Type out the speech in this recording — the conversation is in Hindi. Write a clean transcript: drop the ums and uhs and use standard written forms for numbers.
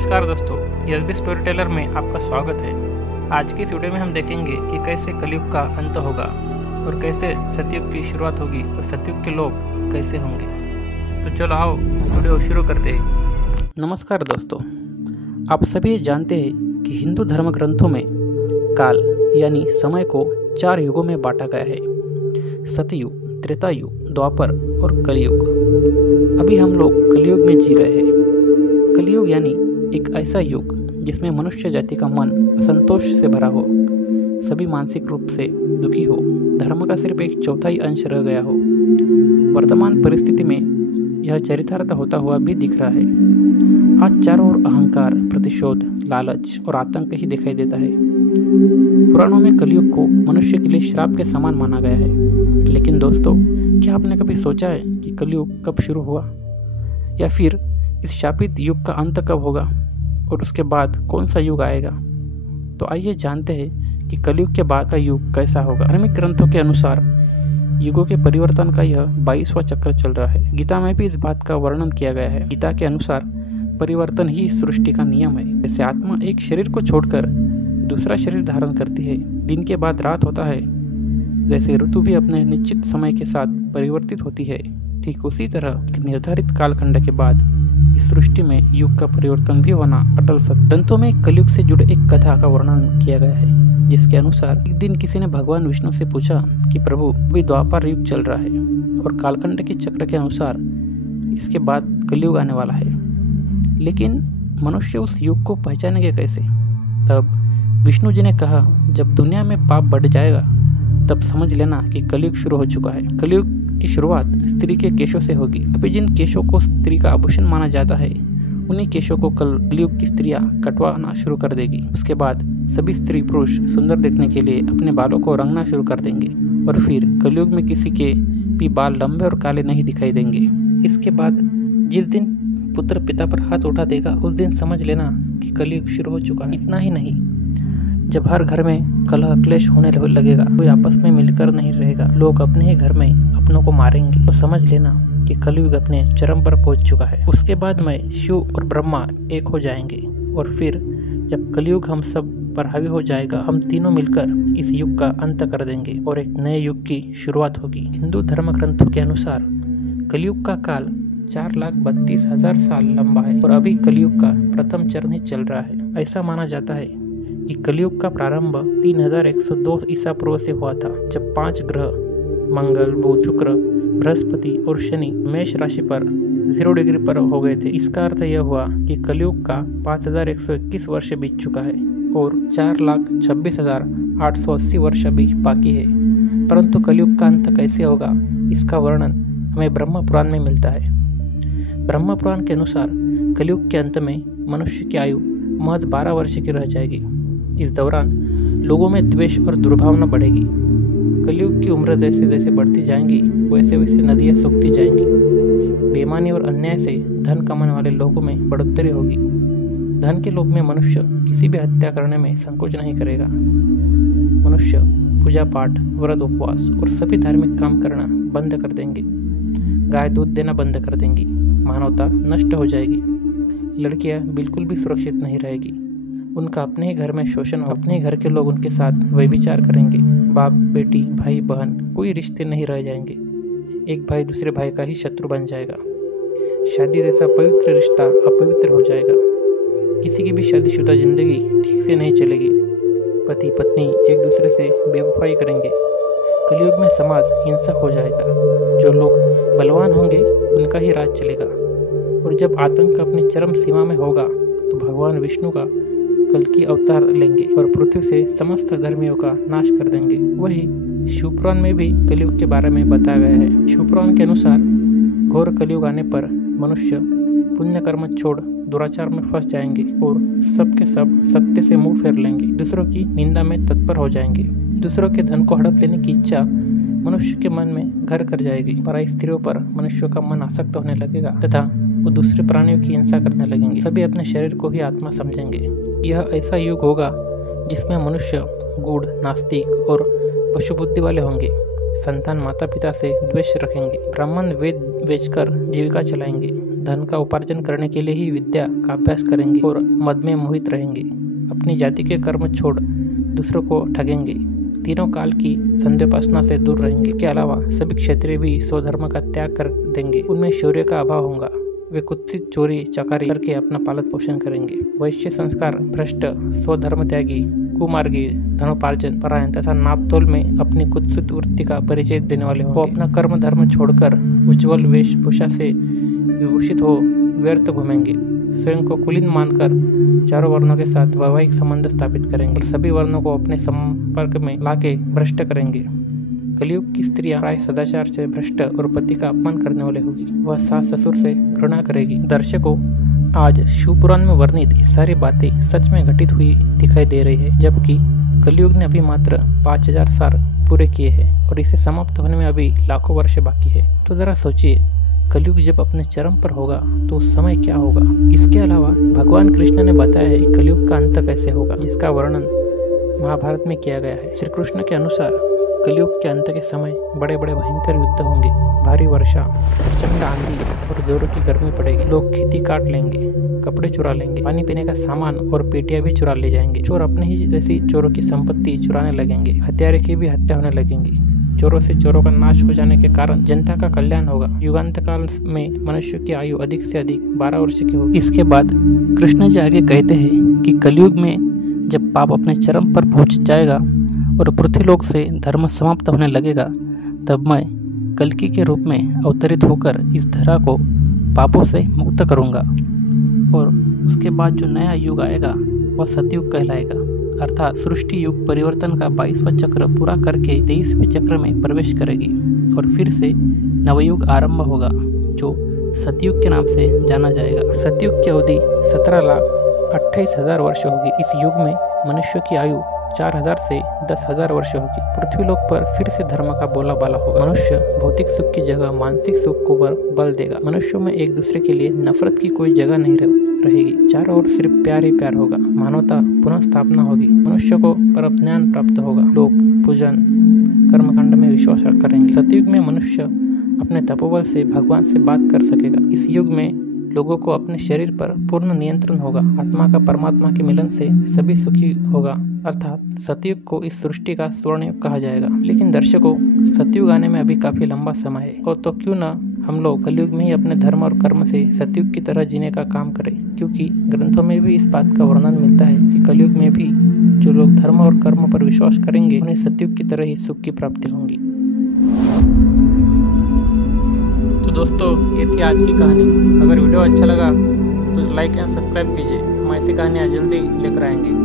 नमस्कार दोस्तों, एसबी स्टोरी टेलर में आपका स्वागत है। आज की इस वीडियो में हम देखेंगे कि कैसे कलयुग का अंत होगा और कैसे सतयुग की शुरुआत होगी और सतयुग के लोग कैसे होंगे। तो चलो आओ वीडियो शुरू करते हैं। नमस्कार दोस्तों, आप सभी जानते हैं कि हिंदू धर्म ग्रंथों में काल यानी समय को 4 युगों में बांटा गया है: सतयुग, त्रेता युग, द्वापर और कलयुग। अभी हम लोग कलयुग में जी रहे हैं। कलयुग यानी एक ऐसा युग जिसमें मनुष्य जाति का मन असंतोष से भरा हो, सभी मानसिक रूप से दुखी हो, धर्म का सिर्फ एक चौथाई अंश रह गया हो। वर्तमान परिस्थिति में यह चरितार्थ होता हुआ भी दिख रहा है। आज चारों ओर अहंकार, प्रतिशोध, लालच और आतंक ही दिखाई देता है। पुराणों में कलयुग को मनुष्य के लिए श्राप के समान माना गया है। लेकिन दोस्तों, क्या आपने कभी सोचा है कि कलयुग कब शुरू हुआ, या फिर इस शापित युग का अंत कब होगा और उसके बाद कौन सा युग आएगा? तो आइए जानते हैं कि कलयुग के बाद का युग कैसा होगा। धार्मिक ग्रंथों के अनुसार युगों के परिवर्तन का यह 22वां चक्र चल रहा है। गीता में भी इस बात का वर्णन किया गया है। गीता के अनुसार परिवर्तन ही सृष्टि का नियम है। जैसे आत्मा एक शरीर को छोड़कर दूसरा शरीर धारण करती है, दिन के बाद रात होता है, जैसे ऋतु भी अपने निश्चित समय के साथ परिवर्तित होती है, ठीक उसी तरह एक निर्धारित कालखंड के बाद इस सृष्टि में युग का परिवर्तन भी होना अटल सत्य। ग्रंथों में कलयुग से जुड़े एक कथा का वर्णन किया गया है, जिसके अनुसार एक दिन किसी ने भगवान विष्णु से पूछा कि प्रभु, अभी द्वापर युग चल रहा है और कालखंड के चक्र के अनुसार इसके बाद कलयुग आने वाला है, लेकिन मनुष्य उस युग को पहचानेंगे कैसे? तब विष्णु जी ने कहा, जब दुनिया में पाप बढ़ जाएगा तब समझ लेना कि कलयुग शुरू हो चुका है। कलयुग की शुरुआत स्त्री के केशों से होगी। अभी जिन केशों को स्त्री का आभूषण माना जाता है, उन्हीं केशों को कलयुग की स्त्रियां कटवाना शुरू कर देगी। उसके बाद सभी स्त्री पुरुष सुंदर दिखने के लिए अपने बालों को रंगना शुरू कर देंगे और फिर कलयुग में किसी के भी बाल लंबे और काले नहीं दिखाई देंगे। इसके बाद जिस दिन पुत्र पिता पर हाथ उठा देगा, उस दिन समझ लेना कि कलयुग शुरू हो चुका है। इतना ही नहीं, जब हर घर में कलह क्लेश होने लगेगा, कोई आपस में मिलकर नहीं रहेगा, लोग अपने ही घर में अपनों को मारेंगे, तो समझ लेना कि कलयुग अपने चरम पर पहुंच चुका है। उसके बाद में शिव और ब्रह्मा एक हो जाएंगे और फिर जब कलयुग हम सब पर हावी हो जाएगा, हम तीनों मिलकर इस युग का अंत कर देंगे और एक नए युग की शुरुआत होगी। हिंदू धर्म ग्रंथों के अनुसार कलयुग का काल 4,32,000 साल लंबा है और अभी कलयुग का प्रथम चरण ही चल रहा है। ऐसा माना जाता है कि कलयुग का प्रारंभ 3102 ईसा पूर्व से हुआ था, जब 5 ग्रह मंगल, बुध, शुक्र, बृहस्पति और शनि मेष राशि पर 0 डिग्री पर हो गए थे। इसका अर्थ यह हुआ कि कलयुग का 5121 वर्ष बीत चुका है और 4,26,880 वर्ष अभी बाकी है। परंतु कलयुग का अंत कैसे होगा, इसका वर्णन हमें ब्रह्म पुराण में मिलता है। ब्रह्म पुराण के अनुसार कलयुग के अंत में मनुष्य की आयु महज 12 वर्ष की रह जाएगी। इस दौरान लोगों में द्वेष और दुर्भावना बढ़ेगी। कलयुग की उम्र जैसे जैसे बढ़ती जाएंगी, वैसे वैसे नदियाँ सूखती जाएंगी। बेईमानी और अन्याय से धन कमाने वाले लोगों में बढ़ोतरी होगी। धन के लोभ में मनुष्य किसी भी हत्या करने में संकोच नहीं करेगा। मनुष्य पूजा पाठ, व्रत, उपवास और सभी धार्मिक काम करना बंद कर देंगे। गाय दूध देना बंद कर देंगी। मानवता नष्ट हो जाएगी। लड़कियां बिल्कुल भी सुरक्षित नहीं रहेगी। उनका अपने ही घर में शोषण, अपने ही घर के लोग उनके साथ व्यभिचार करेंगे। बाप बेटी, भाई बहन, कोई रिश्ते नहीं रह जाएंगे। एक भाई दूसरे भाई का ही शत्रु बन जाएगा। शादी जैसा पवित्र रिश्ता अपवित्र हो जाएगा। किसी की भी शादीशुदा जिंदगी ठीक से नहीं चलेगी। पति पत्नी एक दूसरे से बेवफाई करेंगे। कलयुग में समाज हिंसक हो जाएगा। जो लोग बलवान होंगे उनका ही राज चलेगा। और जब आतंक अपनी चरम सीमा में होगा, तो भगवान विष्णु का कल की अवतार लेंगे और पृथ्वी से समस्त धर्मियों का नाश कर देंगे। वही शिवपुराण में भी कलयुग के बारे में बताया गया है। शिवपुराण के अनुसार घोर कलयुग आने पर मनुष्य पुण्य कर्म छोड़ दुराचार में फंस जाएंगे और सब के सब सत्य से मुंह फेर लेंगे। दूसरों की निंदा में तत्पर हो जाएंगे। दूसरों के धन को हड़प लेने की इच्छा मनुष्य के मन में घर कर जाएगी। पराई स्त्रियों पर मनुष्यों का मन आसक्त होने लगेगा तथा वो दूसरे प्राणियों की हिंसा करने लगेंगे। सभी अपने शरीर को ही आत्मा समझेंगे। यह ऐसा युग होगा जिसमें मनुष्य गूढ़, नास्तिक और पशु बुद्धि वाले होंगे। संतान माता पिता से द्वेष रखेंगे। ब्राह्मण वेद बेचकर जीविका चलाएंगे। धन का उपार्जन करने के लिए ही विद्या का अभ्यास करेंगे और मद में मोहित रहेंगे। अपनी जाति के कर्म छोड़ दूसरों को ठगेंगे। तीनों काल की संध्योपासना से दूर रहेंगे। इसके अलावा सभी क्षत्रिय भी स्वधर्म का त्याग कर देंगे। उनमें शौर्य का अभाव होगा। वे कुत्सित चोरी चकारी करके अपना पालन पोषण करेंगे। वैश्य संस्कार भ्रष्ट, स्वधर्म त्यागी, कुमार्गी, धनोपार्जन परायण तथा नापतोल में अपनी कुत्सित वृत्ति का परिचय देने वाले होंगे। वो अपना कर्म धर्म छोड़कर उज्ज्वल वेशभूषा से विभूषित हो व्यर्थ घूमेंगे। स्वयं को कुलीन मानकर चारों वर्णों के साथ वैवाहिक संबंध स्थापित करेंगे और सभी वर्णों को अपने संपर्क में लाके भ्रष्ट करेंगे। कलयुग की स्त्रियां प्राय सदाचार से भ्रष्ट और पति का अपमान करने वाले होगी। वह सास ससुर से घृणा करेगी। दर्शकों, आज शिवपुराण में वर्णित ये सारी बातें सच में घटित हुई दिखाई दे रही है, जबकि कलयुग ने अभी मात्र 5000 साल पूरे किए हैं और इसे समाप्त होने में अभी लाखों वर्ष बाकी है। तो जरा सोचिए, कलयुग जब अपने चरम पर होगा तो उस समय क्या होगा। इसके अलावा भगवान कृष्ण ने बताया है कि कलयुग का अंत कैसे होगा, जिसका वर्णन महाभारत में किया गया है। श्री कृष्ण के अनुसार कलयुग के अंत के समय बड़े बड़े भयंकर युद्ध होंगे। भारी वर्षा, प्रचंड आंधी और जोरों की गर्मी पड़ेगी। लोग खेती काट लेंगे, कपड़े चुरा लेंगे, पानी पीने का सामान और पेटियां भी चुरा ले जाएंगे। चोर अपने ही जैसी चोरों की संपत्ति चुराने लगेंगे। हत्यारे की भी हत्या होने लगेंगी। चोरों से चोरों का नाश हो जाने के कारण जनता का कल्याण होगा। युगांत काल में मनुष्य की आयु अधिक से अधिक 12 वर्ष की होगी। इसके बाद कृष्ण जी आगे कहते हैं कि कलयुग में जब पाप अपने चरम पर पहुंच जाएगा और पृथ्वीलोक से धर्म समाप्त होने लगेगा, तब मैं कल्कि के रूप में अवतरित होकर इस धरा को पापों से मुक्त करूंगा और उसके बाद जो नया युग आएगा वह सतयुग कहलाएगा। अर्थात सृष्टि युग परिवर्तन का 22वां चक्र पूरा करके 23वें चक्र में प्रवेश करेगी और फिर से नवयुग आरंभ होगा, जो सतयुग के नाम से जाना जाएगा। सतयुग की अवधि 17,28,000 वर्ष होगी। इस युग में मनुष्य की आयु 4000 से 10,000 वर्ष होगी। पृथ्वीलोक पर फिर से धर्म का बोलाबाला होगा। मनुष्य भौतिक सुख की जगह मानसिक सुख को बल देगा। मनुष्यों में एक दूसरे के लिए नफरत की कोई जगह नहीं रहेगी। चारों ओर सिर्फ प्यार ही प्यार होगा। मानवता पुनः स्थापना होगी। मनुष्य को परम ज्ञान प्राप्त होगा। लोग पूजन कर्मकांड में विश्वास करेंगे। सतयुग में मनुष्य अपने तपोबल से भगवान से बात कर सकेगा। इस युग में लोगों को अपने शरीर पर पूर्ण नियंत्रण होगा। आत्मा का परमात्मा के मिलन से सभी सुखी होगा। अर्थात सतयुग को इस सृष्टि का स्वर्ण युग कहा जाएगा। लेकिन दर्शकों, सतयुग आने में अभी काफी लंबा समय है, और तो क्यों न हम लोग कलयुग में ही अपने धर्म और कर्म से सतयुग की तरह जीने का काम करें, क्योंकि ग्रंथों में भी इस बात का वर्णन मिलता है कि कलयुग में भी जो लोग धर्म और कर्म पर विश्वास करेंगे उन्हें सतयुग की तरह ही सुख की प्राप्ति होगी। तो दोस्तों, ये थी आज की कहानी। अगर वीडियो अच्छा लगा तो लाइक एंड सब्सक्राइब कीजिए। हम ऐसी कहानियाँ जल्दी लेकर आएंगे।